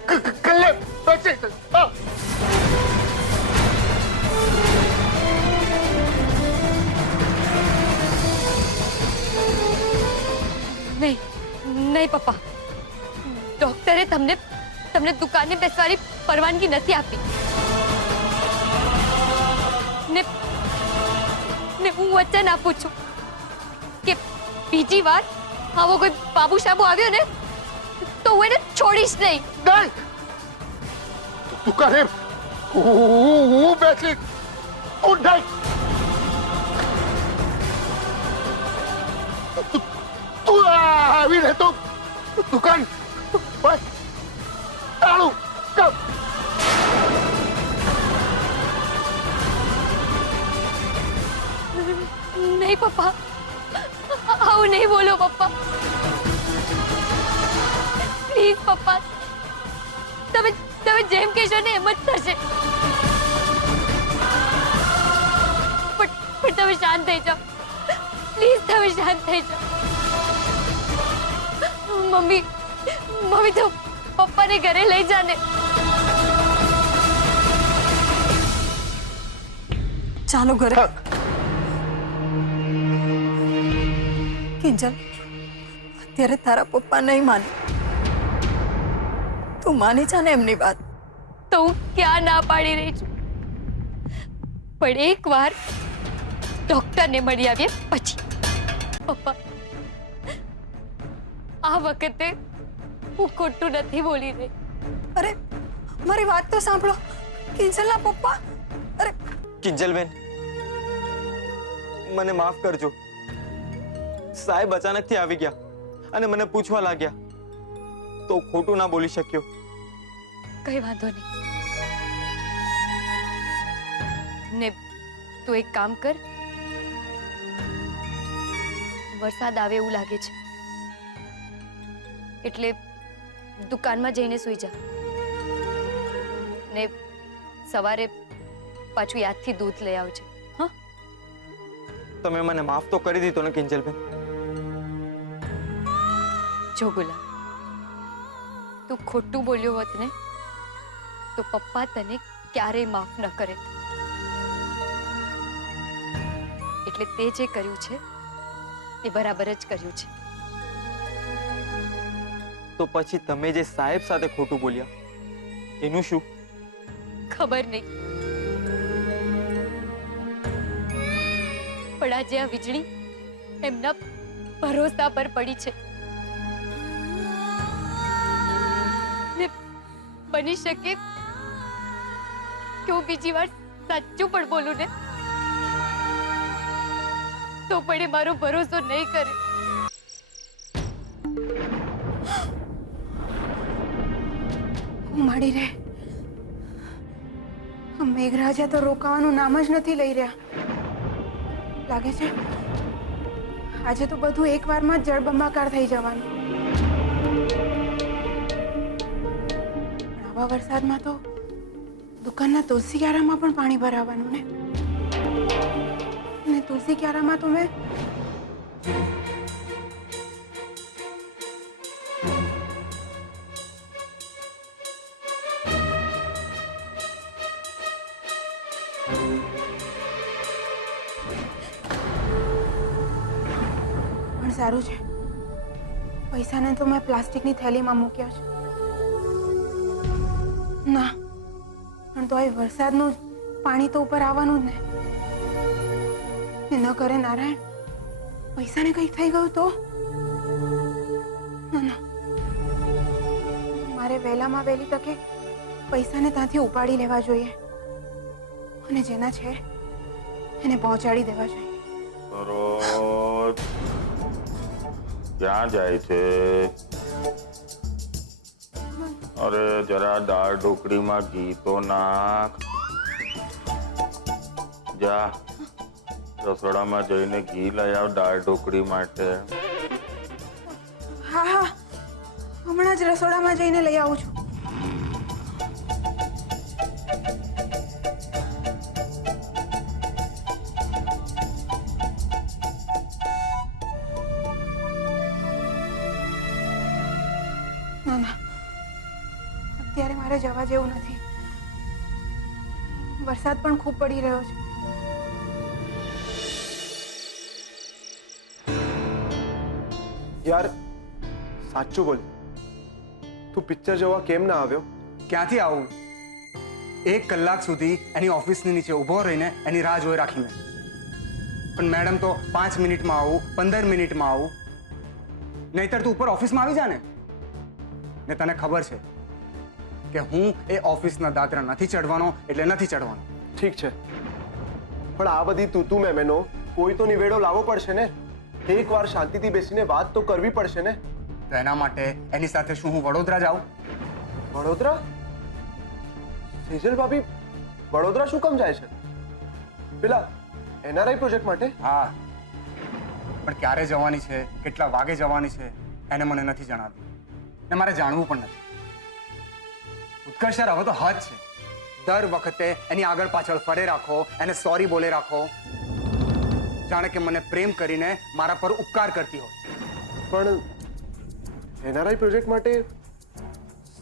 કલ્લે પછી નહીં નહીં પપ્પા, ડોક્ટરે તમને તમને દુકાને બેસવાની પરવાનગી નથી આપી. ને હું વચન આપું છું કે બીજી વાર આવો કોઈ બાબુ સાબુ આવ્યો ને તો હું એને છોડીશ નહીં. દુકાને હું બેસી નહીં. તું આવી રહે તો દુકાન બસ તાળું કર. નહીં પપ્પા, આવું નહીં બોલો પપ્પા. પ્લીઝ પપ્પા, તમે જેમ કહેશો ને એમ જ થશે. પણ તમે શાંત થઈ જાઓ પ્લીઝ, તમે શાંત થઈ જાઓ. મમ્મી તો પપ્પાને ઘરે લઈ જાને. ચાલો ઘરે. કિંજલ, અત્યારે તારા પપ્પા નહીં માને. તું માની જા ને એમની વાત. તો હું ક્યાં ના પાડી રહી છું, પણ એકવાર ડોક્ટરને મળી આવીએ પછી. પપ્પા, આ વખતે હું ખોટું નથી બોલી રહી. અરે મારી વાત તો સાંભળો. કિંજલના પપ્પા. અરે કિંજલબેન, મને માફ કરજો. સાહેબ અચાનકથી આવી ગયા અને મને પૂછવા લાગ્યા તો ખોટું ના બોલી શક્યો. કઈ વાંધો નહીં. ને તું એક કામ કર, વરસાદ આવે એવું લાગે છે એટલે દુકાનમાં જઈને સૂઈ જા. ને સવારે પાછું યાદથી દૂધ લઈ આવજે. હા, તમે મને માફ તો કરી દીધો ને કિંજલબેન. જો ગુલાબ, તું ખોટું બોલ્યો હોત ને તો પપ્પા તને ક્યારેય માફ ન કરે. એટલે તે જે કર્યું છે એ બરાબર જ કર્યું છે. તો પછી તમે જે સાહેબ સાથે ખોટું બોલ્યા એનું શું? ખબર નહીં, પણ આજે આ વીજળી એમના ભરોસા પર પડી છે. ને બની શકે કે હું બીજી વાર સાચું પણ બોલું ને તો પણ એ મારો ભરોસો નહીં કરે. માડી રે, મેઘરાજા તો રોકાવાનું નામ જ નથી લઈ રહ્યા. લાગે છે આજે તો બધું એકવારમાં જ જળબંબાકાર થઈ જવાનું. આવા વરસાદમાં તો દુકાનના તુલસી ક્યારામાં પણ પાણી ભરાવાનું ને. અને તુલસી ક્યારામાં તો મેં પણ સારું છે, પૈસાને તો મેં પ્લાસ્ટિકની થેલીમાં મૂક્યા છે. ના, પણ તો એ વરસાદનું પાણી તો ઉપર આવવાનું જ ને. ન કરે નારાયણ, પૈસાને કંઈક થઈ ગયું તો? ના, મારે વહેલામાં વહેલી તકે પૈસાને ત્યાંથી ઉપાડી લેવા જોઈએ અને જેના છે એને પહોંચાડી દેવા જોઈએ. સરોજ ક્યાં જાય છે? અરે જરા દાળ ઢોકળીમાં ઘી તો નાખ. જા રસોડામાં જઈને ઘી લઈ આવ દાળ ઢોકળી માટે. હા હા, હમણાં જ રસોડામાં જઈને લઈ આવું છું. ના ના, અત્યારે મારે જવા જેવું નથી. વરસાદ પણ ખૂબ પડી રહ્યો છે. યાર સાચું બોલ, તું પિક્ચર જોવા કેમ ના આવ્યો? ક્યાંથી આવું? 1 કલાક સુધી એની ઓફિસની નીચે ઊભો રહીને એની રાહ જોઈ રાખી મેં. પણ મેડમ તો 5 મિનિટમાં આવું, 15 મિનિટમાં આવું. નહીતર તું ઉપર ઓફિસમાં આવી જા ને. ને તને ખબર છે કે હું એ ઓફિસના દાદરા નથી ચડવાનો એટલે નથી ચડવાનો. ઠીક છે, પણ આ બધી તું મેમેનો કોઈ તો નિવેડો લાવવો પડશે ને. એકવાર શાંતિથી બેસીને વાત તો કરવી પડશે ને. તો એના માટે એની સાથે શું હું વડોદરા જાઉં? વડોદરા? સેજલ ભાભી વડોદરા શું કામ જાય છે? પેલા એનઆરઆઈ પ્રોજેક્ટ માટે? હા, પણ ક્યારે જવાની છે, કેટલા વાગે જવાની છે એને મને નથી જણાવ્યું ને મારે જાણવું પણ નથી. ઉત્કર્ષ સર, હવે તો હદ છે. દર વખતે એની આગળ પાછળ ફરે રાખો, એને સોરી બોલે રાખો, જાણે કે મને પ્રેમ કરીને મારા પર ઉપકાર કરતી હોય. પણ એનઆરઆઈ પ્રોજેક્ટ માટે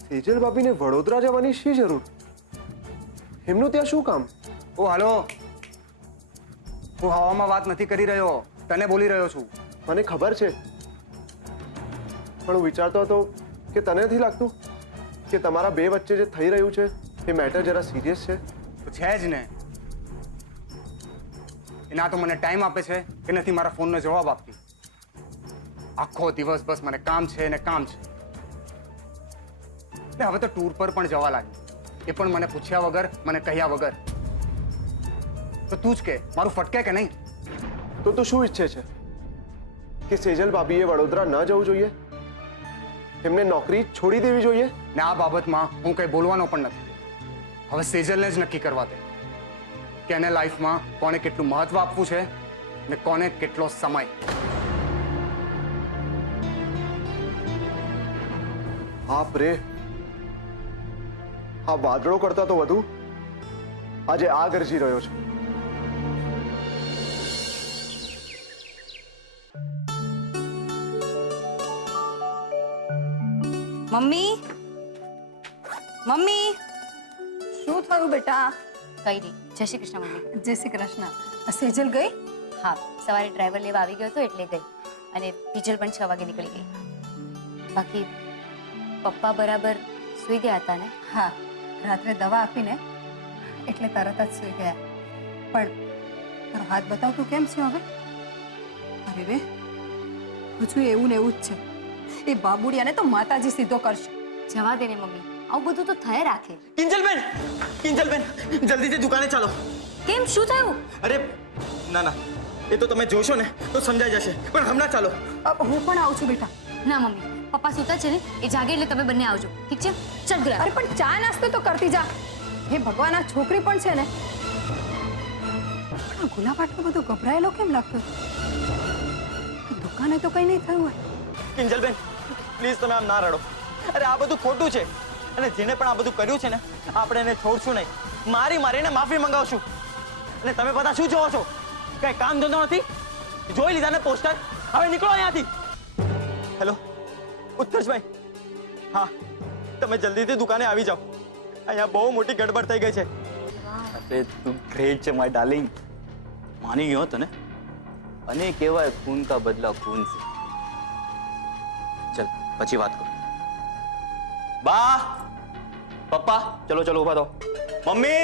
સેજલ ભાભીને વડોદરા જવાની શી જરૂર? એમનું ત્યાં શું કામ? ઓ હાલો, હું હવામાં વાત નથી કરી રહ્યો, તને બોલી રહ્યો છું. મને ખબર છે, પણ હું વિચારતો હતો કે તને નથી લાગતું કે તમારા બે વચ્ચે જે થઈ રહ્યું છે એ મેટર જરા સિરિયસ છે? તો છે જ ને. એ ના તો મને ટાઈમ આપે છે કે નથી મારા ફોનનો જવાબ આપતી. આખો દિવસ બસ મને કામ છે ને કામ છે. ને હવે તો ટૂર પર પણ જવા લાગી, એ પણ મને પૂછ્યા વગર, મને કહ્યા વગર. તો તું જ કે મારું ફટકે કે નહીં? તો તું શું ઈચ્છે છે કે સેજલ ભાભીએ વડોદરા ન જવું જોઈએ? એમને નોકરી છોડી દેવી જોઈએ? ને આ બાબતમાં હું કંઈ બોલવાનો પણ નથી. હવે સેજલને જ નક્કી કરવા દે કે એને લાઈફમાં કોને કેટલું મહત્વ આપવું છે ને કોને કેટલો સમય. બાપ રે, આ વાદળો કરતા તો વધુ આજે આ ગરજી રહ્યો છે. Mummy, mummy. શું થયું બેટા? કઈ નહીં. જય શ્રી કૃષ્ણ મમ્મી. જય શ્રી કૃષ્ણ. સેજલ ગઈ? હા, સવારે ડ્રાઈવર લેવા આવી ગયો હતો એટલે ગઈ. અને પિજલ પણ 6 વાગે નીકળી ગઈ. બાકી પપ્પા બરાબર સૂઈ ગયા હતા ને? હા, રાત્રે દવા આપીને એટલે તરત જ સૂઈ ગયા. પણ તારો હાથ બતાવ, તું કેમ છે હવે? અરે રે, હજુ એવું ને એવું જ છે. એ બાબુડિયાને તો માતાજી સીધો કરશે. જવા દે ને મમ્મી, આવું બધું તો થયે રાખે. કિંજલબેન, કિંજલબેન, જલ્દીથી દુકાને ચાલો. કેમ, શું થયું? અરે ના ના, એ તો તમે જોશો ને તો સમજાઈ જશે, પણ હમણાં ચાલો. હું પણ આવું છું બેટા. ના મમ્મી, પપ્પા સૂતા છે ને, એ જાગે એટલે તમે બંને આવજો, ઠીક છે? ચાલ ગુલાબ. અરે પણ ચા નાસ્તો તો કરતી જા. હે ભગવાન, આ છોકરી પણ છે ને. પણ આ ગુલાબ આટલો બધો ગભરાયેલો કેમ લાગતો? દુકાને તો કઈ નહીં થયું હોય. કિંજલબેન, પ્લીઝ તમે આમ ના રડો. અરે આ બધું ખોટું છે, અને જેને પણ આ બધું કર્યું છે ને, આપણે એને છોડશું નહીં. મારીને માફી મંગાવશું. અને તમે બધા શું જોવો છો? કઈ કામ ધંધો નથી? જોઈ લીધા ને પોસ્ટર? હવે નીકળો અહીંયાથી. હેલો ઉત્કર્ષભાઈ, હા તમે જલ્દીથી દુકાને આવી જાઓ. અહીંયા બહુ મોટી ગડબડ થઈ ગઈ છે. અરે તું ગ્રેટ છે માય ડાર્લિંગ. માની ગયો તને? અને કહેવાય ખૂન કા બદલા ખૂન સે. ચલ પછી વાત કરો. બા, પપ્પા, ચલો ચલો ઉભા થો. મમ્મી,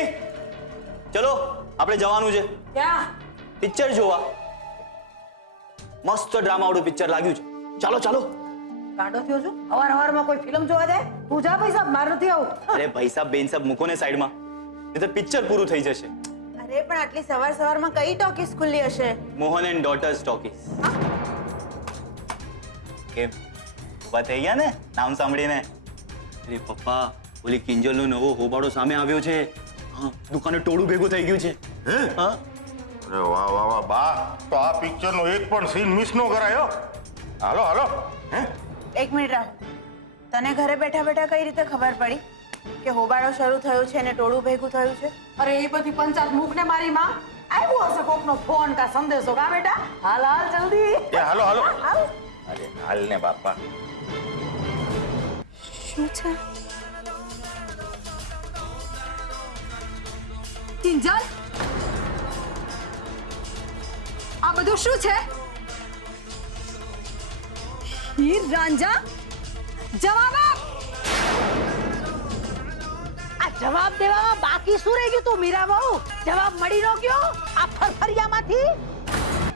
ચલો આપણે જવાનું છે. ક્યાં? પિક્ચર જોવા. મસ્ત ડ્રામા વાળું પિક્ચર લાગ્યું છે. ચાલો ચાલો. ગાંડો થયો છું? અવારનવારમાં કોઈ ફિલ્મ જોવા જાય? તું જા ભાઈ સાહેબ, માર નથી આવું. અરે ભાઈ સાહેબ, બેન સાહેબ મૂકો ને સાઈડમાં, નહીં તો પિક્ચર પૂરું થઈ જશે. અરે પણ આટલી સવારમાં કઈ ટોકીસ ખુલ્લી હશે? Mohan and daughter's talkies. કેમ ઉભા થઈ ગયા ને નામ સાંભળીને? અરે પપ્પા, ઓલી કિંજલનો નવો હોબાળો સામે આવ્યો છે. હા, દુકાને ટોળું ભેગું થઈ ગયું છે. હા, અરે વાહ વાહ વાહ બા, તો આ પિક્ચરનો એક પણ સીન મિસ ન કરાયો. હાલો હાલો. હે, 1 મિનિટ રાહ. તને ઘરે બેઠા બેઠા કઈ રીતે ખબર પડી કે હોબાળો શરૂ થયો છે અને ટોળું ભેગું થયું છે? અરે એ બધી પંચાયત મૂકને મારી માં. આવ્યો હશે કોકનો ફોન કા સંદેશો. કા બેટા? હાલ હાલ જલ્દી. એ હાલો હાલો. હાલ. અરે હાલ ને બાપા. શું છે? કિંજલ, આ બધું શું છે? હીર રાંઝા, જવાબ આપ. આ જવાબ દેવામાં બાકી શું રહી ગયું તું મીરા બહુ? જવાબ મળી ન ગયો આ ફરફરિયામાંથી?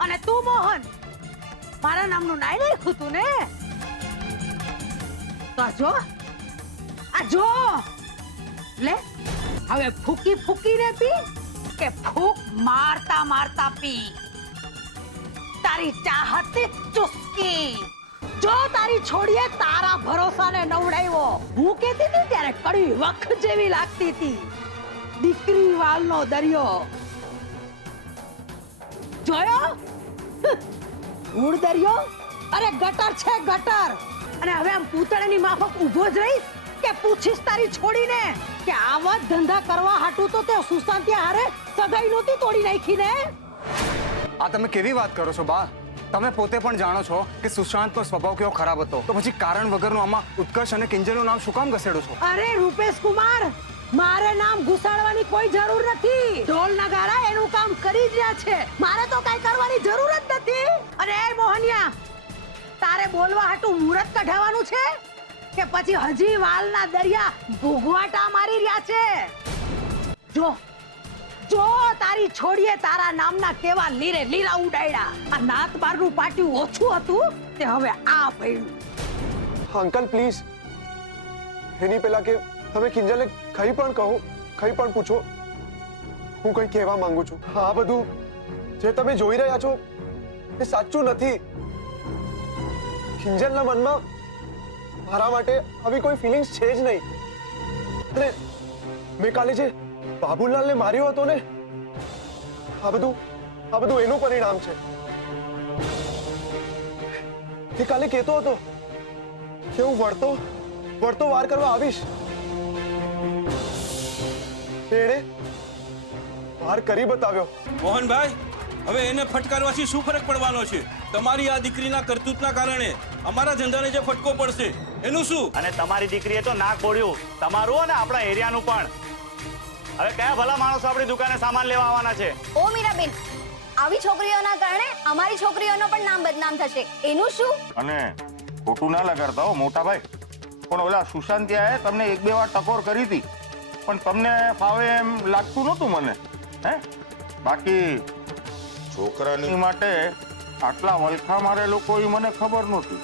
અને તું મોહન મારા નામનું નાઈ લખ્યું તું ને? તો આ જો લે હવે ફૂકી ફૂકીને પી કે ફૂક મારતા મારતા પી. તારી ચાહતી ચુસ્કી જો તારી છોડીએ તારા ભરોસાને નવડાવ્યો. હું કહેતી હતી ત્યારે કડવી વખ જેવી લાગતી હતી. દીકરી વાલનો દરિયો જોયો? ધૂળ દરિયો અરે ગટર છે ગટર. અને હવે આમ પૂતળાની માફક ઊભો જ રહીશ કે પૂછીશ તારી છોડીને કે આવા ધંધા કરવા હાટું તો તે સુશાંતિયા હારે સગાઈ નહોતી તોડી નાખી ને? આ તમે કેવી વાત કરો છો બા? તમે પોતે પણ જાણો છો કે સુશાંતનો સ્વભાવ કેવો ખરાબ હતો, તો પછી કારણ વગરનું આમાં ઉત્કર્ષ અને કિંજલનું નામ શું કામ ઘસેડો છો? અરે રૂપેશ કુમાર, મારે નામ ઘુસાડવાની કોઈ જરૂર નથી. ઢોલ નગારા એનું કામ કરી જ રહ્યા છે. મારે તો કઈ કરવાની જરૂર જ નથી. અને એ મોહનિયા, તારે બોલવા હાટું મુહૂર્ત કઢાવવાનું છે કે પછી હજી વાલના દરિયા ભૂગવાટા મારી રહ્યા છે? જો જો તારી છોડીએ તારા નામના કેવા લીરે લીરા ઉડાડ્યા. આ નાત બારનું પાટિયું ઓછું હતું તે હવે આ પડ્યું. અંકલ પ્લીઝ, એની પહેલા કે તમે કિંજલને કંઈ પણ કહો, કંઈ પણ પૂછો, હું કંઈ કહેવા માંગુ છું. આ બધું જે તમે જોઈ રહ્યા છો એ સાચું નથી. કિંજલના મનમાં મારા માટે આવી કોઈ ફિલિંગ્સ છે જ નહીં. અને મેં કાલે જે બાબુલાલને માર્યો હતો ને, આ બધું એનું પરિણામ છે. એ કાલે કહેતો હતો કે હું વળતો વાર કરવા આવીશ. એણે વાર કરી બતાવ્યો. મોહનભાઈ, હવે એને ફટકારવાથી શું ફરક પડવાનો છે? તમારી આ દીકરીના કરતૂતના કારણે અમારા ધંધાને જે ફટકો પડશે એનું શું? અને તમારી દીકરીએ તો નાક બોળ્યું, તમારું અને આપણા એરિયાનું પણ. હવે કયા ભલા માણસો આપણી દુકાને સામાન લેવા આવવાના છે? ઓ મીરાબેન, આવી છોકરીઓના કારણે અમારી છોકરીઓનો પણ નામ બદનામ થશે. એનું શું? અને ખોટું ના લગાડતા હો મોટા ભાઈ, પણ ઓલા સુશાંતિયાએ તમને એક બે વાર ટકોર કરી હતી, પણ તમને ફાવે એમ લાગતું નહોતું મને. હે બાકી છોકરાની માટે આટલા વલખા મારેલો કોઈ મને ખબર નહોતી.